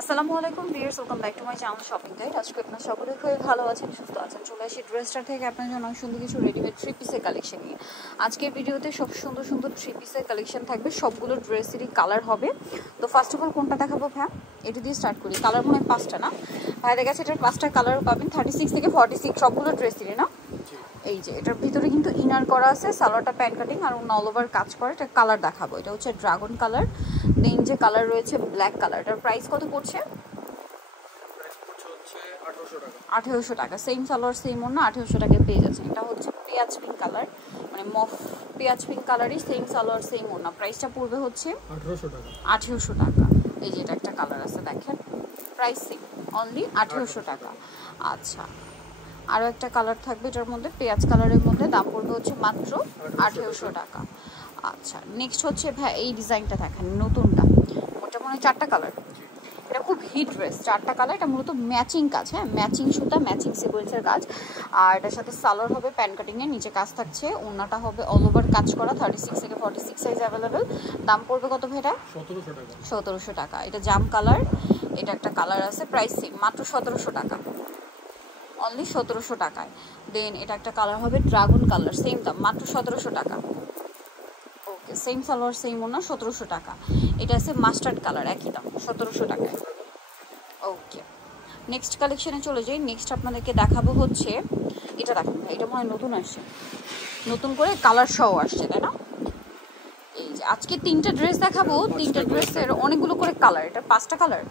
আসসালামু আলাইকুম viewers, welcome back to my channel shopping guide. আজকে আপনারা সকলে খুবই ভালো আছেন, সুস্থ আছেন। চলে আসি ড্রেসটার থেকে আপনার জন্য সুন্দর কিছু রেডিমেড থ্রি পিসের কালেকশন নিয়ে। আজকের ভিডিওতে সব সুন্দর সুন্দর থ্রি পিসের কালেকশন থাকবে, সবগুলো ড্রেসেরই কালার হবে। তো ফার্স্ট অফ অল কোনটা দেখাবো ভাই? এটা দিয়ে স্টার্ট করি। কালার মনে হয় 5টা না ভাইদের কাছে? এটার 5টা কালার পাবেন, 36 থেকে 46 সবগুলো ড্রেসেরই না। এই যে এটার ভিতরে কিন্তু ইনার করা আছে, সালোয়ারটা প্যান্ট কাটিং আর অল ওভার কাজ করে। এটা কালার দেখাবো, এটা হচ্ছে ড্রাগন কালার। দেন যে কালার রয়েছে ব্ল্যাক কালার, এটার প্রাইস কত পড়ছে? 1800 টাকা। সেম সালোয়ার সেম ওড়না, 1800 টাকায় পেয়ে যাচ্ছেন। এটা হচ্ছে পেঁয়াজ পিঙ্ক কালার, মানে মফ পেঁয়াজ পিঙ্ক কালারই, সেম সালোয়ার সেম ওড়না। প্রাইসটা পড়বে হচ্ছে 1800 টাকা। এই যে এটা একটা কালার আছে দেখেন, প্রাইস সেম, অনলি 1800 টাকা। আচ্ছা, আরও একটা কালার থাকবে এটার মধ্যে, পেঁয়াজ কালারের মধ্যে, দাম পড়বে হচ্ছে মাত্র 1800 টাকা। আচ্ছা, নেক্সট হচ্ছে ভাই এই ডিজাইনটা দেখেন, নতুনটা। ওটা মনে হয় 4টা কালার। এটা খুব হিট ড্রেস, 4টা কালার। এটা মূলত ম্যাচিং কাজ, হ্যাঁ, ম্যাচিং সুতা, ম্যাচিং সিকোয়েন্সের কাজ। আর এটার সাথে সালোয়ার হবে প্যান্ট কাটিংয়ের, নিচে কাজ থাকছে। ওড়নাটা হবে অল ওভার কাজ করা, 36 থেকে 46 সাইজ অ্যাভেলেবেল। দাম পড়বে কত ভাই এটা? 1700 টাকা। এটা জাম কালার, এটা একটা কালার আছে, প্রাইস সেম, মাত্র 1700 টাকা, অনলি 1700 টাকায়। দেন এটা একটা কালার হবে ড্রাগন কালার, সেম দাম, মাত্র 1700 টাকা। ওকে, সেম সালোয়ার সেম ওড়না, 1700 টাকা। এটা আছে মাস্টার্ড কালার, একই দাম, 1700 টাকায়। ওকে, নেক্সট কালেকশনে চলে যাই। নেক্সট আপনাদেরকে দেখাবো হচ্ছে এটা, দেখেন ভাই, এটা মনে হয় নতুন আসছে, নতুন করে কালার সহ আসছে, তাই না? এই যে আজকে 3টা ড্রেস দেখাবো, 3টা ড্রেসের অনেকগুলো করে কালার। এটা 5টা কালার।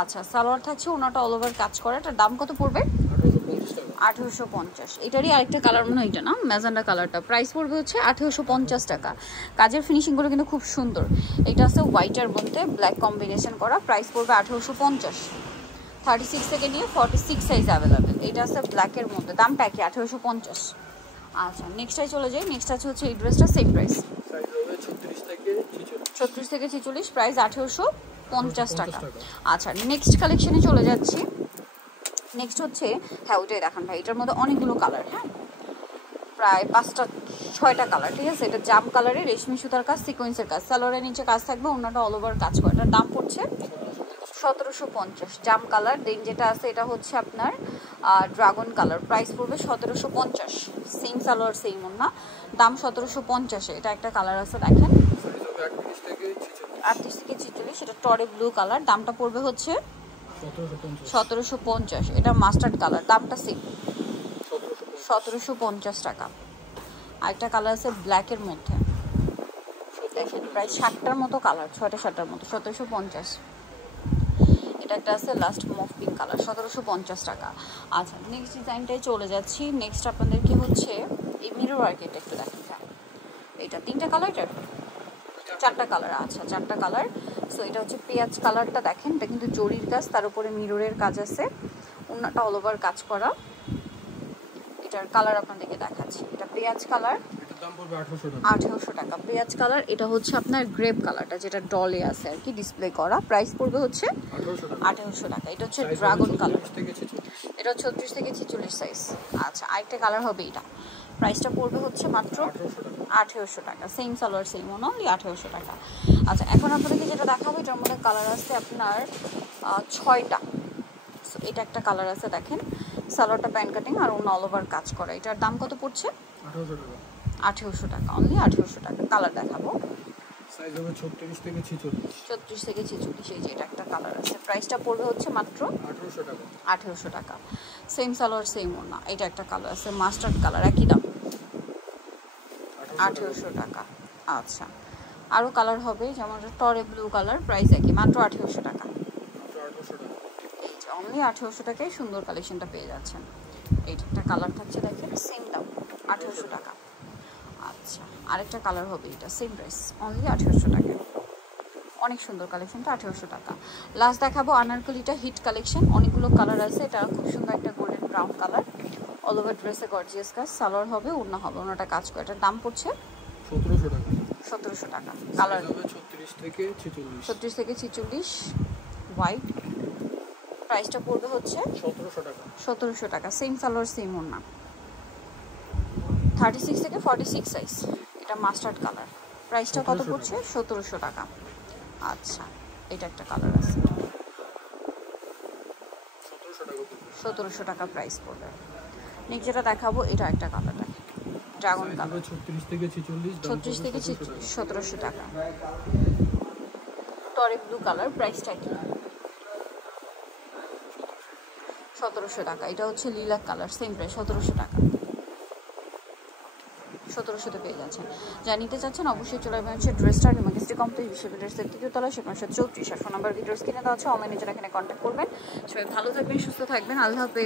আচ্ছা, সালোয়ার থাকছে, ওনাটা অল ওভার কাজ করে। এটার দাম কত পড়বে? 1850। এটারই আরেকটা কালার মনে হয়, এটা না, ম্যাজেন্ডা কালারটা। প্রাইস পড়বে হচ্ছে 1850 টাকা। কাজের ফিনিশিংগুলো কিন্তু খুব সুন্দর। এটা আছে হোয়াইটের মধ্যে ব্ল্যাক কম্বিনেশন করা, প্রাইস পড়বে 1850। 36 থেকে নিয়ে 46 সাইজ অ্যাভেলেবেল। এটা আছে ব্ল্যাকের মধ্যে, দামটা কি? 1850। আচ্ছা, নেক্সটটাই চলে যাই। নেক্সট আছে হচ্ছে এই ড্রেসটা, সেম প্রাইস, 36 থেকে 46, প্রাইস 1850 টাকা। আচ্ছা, নেক্সট কালেকশনে চলে যাচ্ছি। নেক্সট হচ্ছে, হ্যাঁ ওইটাই দেখান ভাই। এটার মধ্যে অনেকগুলো কালার, হ্যাঁ, প্রায় 5টা 6টা কালার, ঠিক আছে। এটা জাম কালারে রেশমি সুতার কাজ, সিকোয়েন্সের কাজ, সালোয়ারের নিচে কাজ থাকবে, ওনাটা অল ওভার কাজ করে। এটার দাম পড়ছে 1750, জাম কালার। দেন যেটা আছে এটা হচ্ছে আপনার ড্রাগন কালার, প্রাইস পড়বে 1750। সেম সালোয়ার সেম ওড়না, দাম 1750। এটা একটা কালার আছে দেখেন, 38 থেকে 46, এটা টরে ব্লু কালার, দামটা পড়বে হচ্ছে 1750। এটা মাস্টার্ড কালার, দামটা সেম, 1750 টাকা। আরেকটা কালার আছে ব্ল্যাকের মধ্যে, দেখেন প্রায় 7টার মতো কালার, 6টা 7টার মতো, 1750। এটা একটা আছে লাস্ট মফ পিঙ্ক কালার, 1750 টাকা। আচ্ছা, নেক্সট ডিজাইনটাই চলে যাচ্ছি। নেক্সট আপনাদেরকে হচ্ছে এই মিরর ওয়ার্কেরটা একটু দেখেন। এটা 3টা কালার, এটার 4টা কালার। আচ্ছা, 4টা কালার। সো এটা হচ্ছে পেঁয়াজ কালারটা, দেখেন এটা কিন্তু জরির কাজ, তার উপরে মিররের কাজ আছে, ওড়নাটা অল ওভার কাজ করা। এটার কালার আপনাদেরকে দেখাচ্ছি। এটা পেঁয়াজ কালার, 1800 টাকা। পেঁয়াজ কালার। এটা হচ্ছে আপনার গ্রেপ কালারটা, যেটা ডলে আছে আর কি, ডিসপ্লে করা, প্রাইস পড়বে হচ্ছে 1800 টাকা। এটা হচ্ছে ড্রাগন কালার, এটা 36 থেকে 46 সাইজ। আচ্ছা, আরেকটা কালার হবে এটা, প্রাইসটা পড়বে হচ্ছে মাত্র 1800 টাকা। সেম সালোয়ার সেম ওড়না, অনলি 1800 টাকা। আচ্ছা, এখন আপনাদেরকে যেটা দেখাবো, এটার মধ্যে কালার আছে আপনার 6টা। সো এটা একটা কালার আছে দেখেন, সালোয়ারটা প্যান্ট কাটিং আর অন্য অল ওভার কাজ করা। এটার দাম কত পড়ছে? 1800 টাকা, অনলি 1800 টাকা। কালার দেখাবো, সাইজ হবে 36 থেকে 46। 36 থেকে 46। এই যে এটা একটা কালার আছে, প্রাইসটা পড়বে হচ্ছে মাত্র 1800 টাকা। 1800 টাকা। সেম সালোয়ার সেম ওড়না। এটা একটা কালার আছে মাস্টার্ড কালার, একই দাম, 1800 টাকা। আচ্ছা, আরও কালার হবে, যেমন টরে ব্লু কালার, প্রাইস একই, মাত্র 1800 টাকা। এই যে অনলি 1800 টাকায় সুন্দর কালেকশনটা পেয়ে যাচ্ছেন। এইটা একটা কালার থাকছে দেখেন, সেম দাম, 1800 টাকা। আচ্ছা, আরেকটা কালার হবে, এটা সেম প্রাইস, অনলি 1800 টাকা। অনেক সুন্দর কালেকশনটা, 1800 টাকা। লাস্ট দেখাবো আনারকলিটা, হিট কালেকশন, অনেকগুলো কালার আছে। এটা খুব সুন্দর একটা golden brown colour, all over ড্রেসে গর্জিয়াস কাজ, সালোয়ার হবে, ওড়না হবে, ওড়নাটা কাজ করে। এটার দাম পড়ছে 1700 টাকা। 1700 টাকা। কালার হবে 36 থেকে 46। 36 থেকে 46 হোয়াইট, প্রাইসটা পড়বে হচ্ছে 1700 টাকা। 1700 টাকা। সেম সালোয়ার সেম ওড়না, 36 থেকে 46 সাইজ। এটা মাস্টার্ড কালার, প্রাইসটা কত পড়ছে? 1700 টাকা। আচ্ছা, এটা একটা কালার আছে, 1700 টাকা প্রাইস পড়বে। নেক্সট যেটা দেখাবো এটা একটা কালার দেখেন, ড্রাগন কালার, 36 থেকে 46, 36 থেকে 1700 টাকা। টরে ব্লু কালার, প্রাইসটা কি? 1700 টাকা। এটা হচ্ছে লিলাক কালার, সেম প্রাইস 1700 টাকা। 1700-তে পেয়ে যাচ্ছেন। যা নিতে চাচ্ছেন অবশ্যই চলে আসবেন হচ্ছে ড্রেসটা মেজেস্টিক কমপ্লেক্স বিশ্ববিদ্যালয়ের 3য় তলা, 734। আর ফোন নাম্বার ভিডিওস কিনে দেওয়া আছে, অনলাইনে যারা এখানে কন্ট্যাক্ট করবেন। সবাই ভালো থাকবেন, সুস্থ থাকবেন, আল্লাহ হাফেজ।